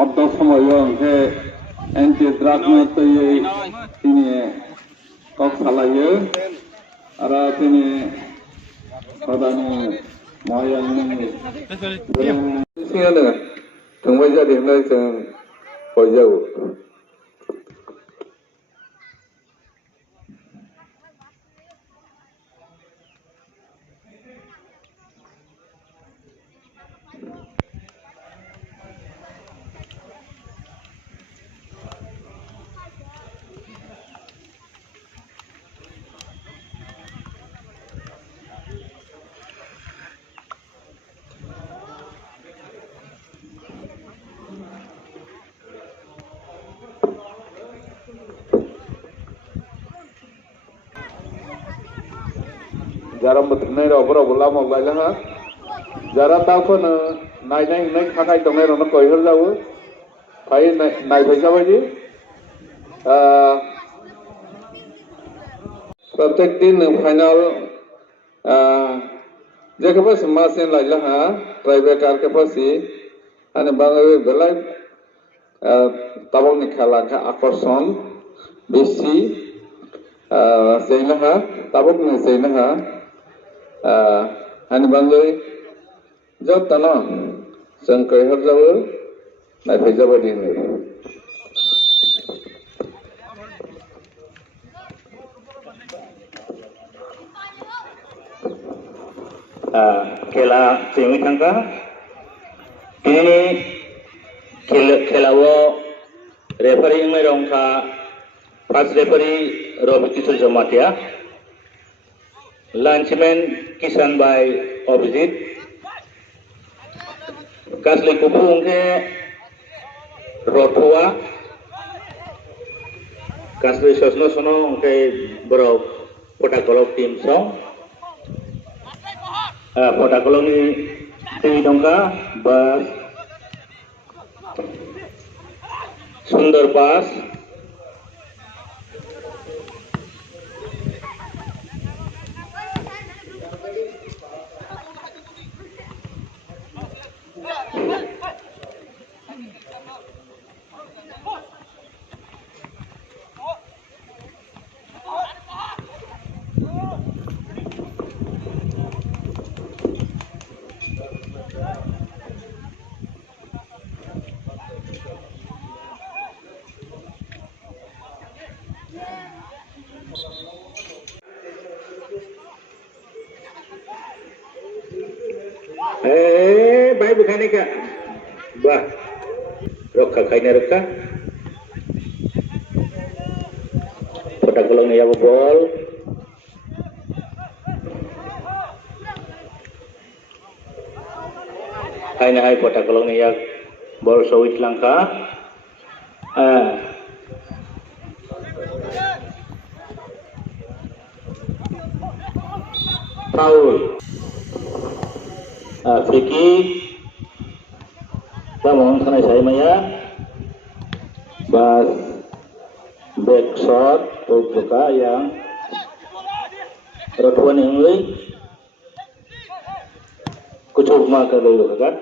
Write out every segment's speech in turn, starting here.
অর্ধ সময় এনটি দ্রাঘ তিনি কক সালাयो आरो তিনি সদানি মহাयानि सिगांनो थांबाय जादोंलाय जों बयजों Jara betulnya orang lama baiklah, jara tahu pun naik kakai dongeng orang kau ihar jauh, kai naik baca baca, प्रत्येक दिन फाइनल जगह पर समासें लाइला हा प्राइवेट आर के पास ही अने बांग्लादेश बेलाय तबक निकाला का आकर्षण बेसी सेना हा तबक ने सेना हा अने बांग्लादेश जब तना संकट हर जाओ नाइट भेजा बड़ी ने खेला सेमी थांगा ini खेलावो रेफारी में रंगा फर्स्ट रेफारी रवि जमातिया लाइन्समैन किसान भाई अभिजीत कासले कुपुं के रथुआ कासले ससनो सनो के बरो पोटाकलो टीम सong पोटाकलो ni टीवी डोंका बस सुंदर पास भाई बुखाने का वाह रखा खाइना रखा फोटा kolong ya bol खाइना hai फोटा kolong ya bol sawit langka foul free kick Ramon sana saya Maya bas back shot juga yang ratuan yang lain kucuk maka dulu kan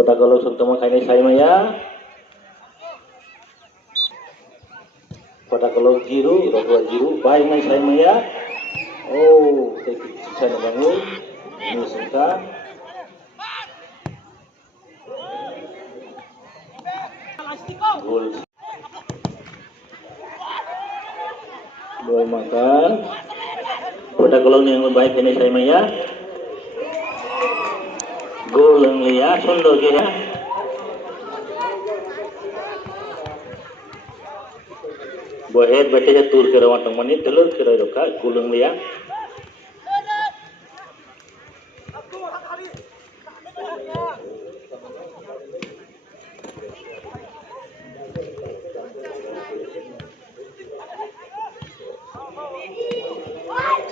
Kota kalau sentama kaini saya maya. Kota kalau jiru, rotua jiru, baik ngai saya maya. Oh, kita nak bangun. Ini suka. Gol. Dua makan. Kota kalau ni yang baik ini saya maya. Gol yang liya, sundor kira. Bohet baca tur kira wantang mani telur kira doka gol yang liya.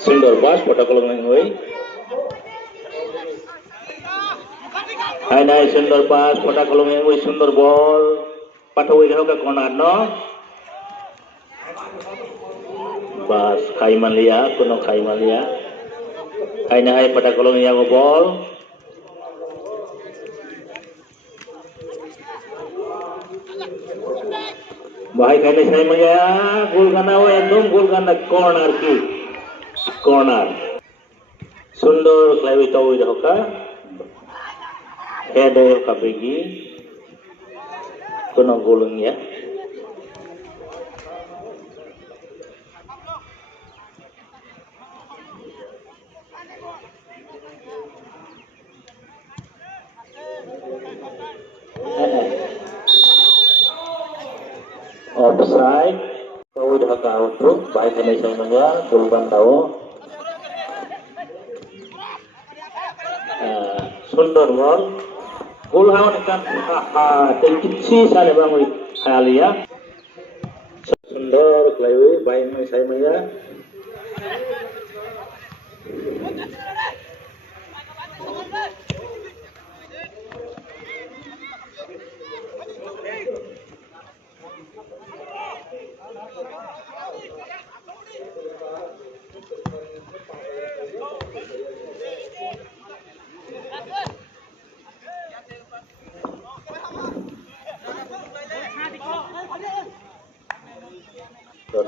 Sundor bas kota kalau ngoi. Hai sundor bas kota kalau ngoi sundor ball. Patawai dah ke konar no. Bas kaiman liya, kuno kaiman liya. Hai pada kolong yang bol. Bahai kainya saya maya, gol gana wa endom gol gana corner ki. Corner. Sundor klaiwi tawi dahoka. Head ka pergi. Kuno golong ya. Offside, tahu dah kau tu, baik kena saya mengya, gulban tahu. Sundor ball, gol hawan kan, terkicci sana bangui halia. Sundor kelai, baik kena saya mengya.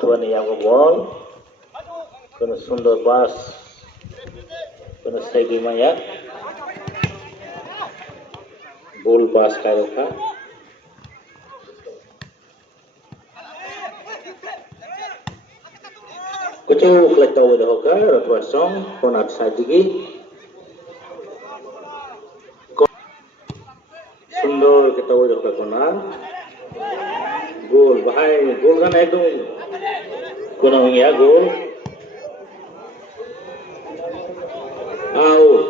Tuan yang ball, kena sundor bas, kena segi maya, ball bas kaya ka. Kucuk lek tahu dah ka, ratuan song, konat sajigi. Sundor kita tahu dah ka konat. Gol, bahai, gol kan itu. Kunang ya gol. Out.